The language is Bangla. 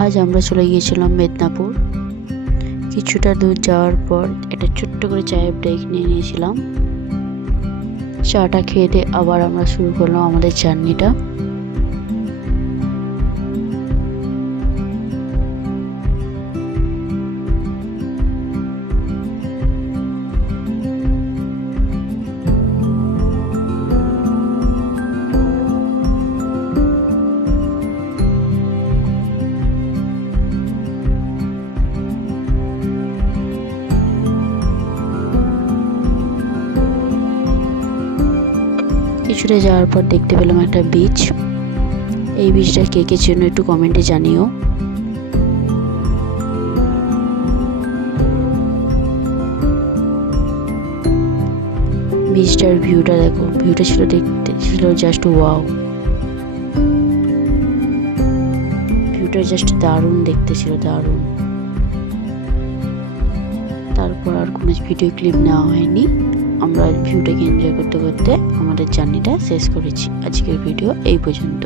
আজ আমরা চলে গিয়েছিলাম মেদিনীপুর। কিছুটা দূর যাওয়ার পর একটা ছোট্ট করে চায়ের ব্রেক নিয়ে নিয়েছিলাম। চাটা খেয়ে দিয়ে আবার আমরা শুরু করলাম আমাদের জার্নিটা। কিছুটা যাওয়ার পর দেখতে পেলাম একটা বিচ। এই বিচটা কে কে চেনো একটু কমেন্টে জানিও। বিচটার ভিউটা দেখো, ভিউটা ছিল জাস্ট ওয়াও। ভিউটা জাস্ট দারুণ দেখতে ছিল, দারুণ। তারপর আর কোনো ভিডিও ক্লিপ নেওয়া হয়নি। আমরা ভিউটাকে এনজয় করতে করতে আমাদের জার্নিটা শেষ করেছি। আজকের ভিডিও এই পর্যন্ত।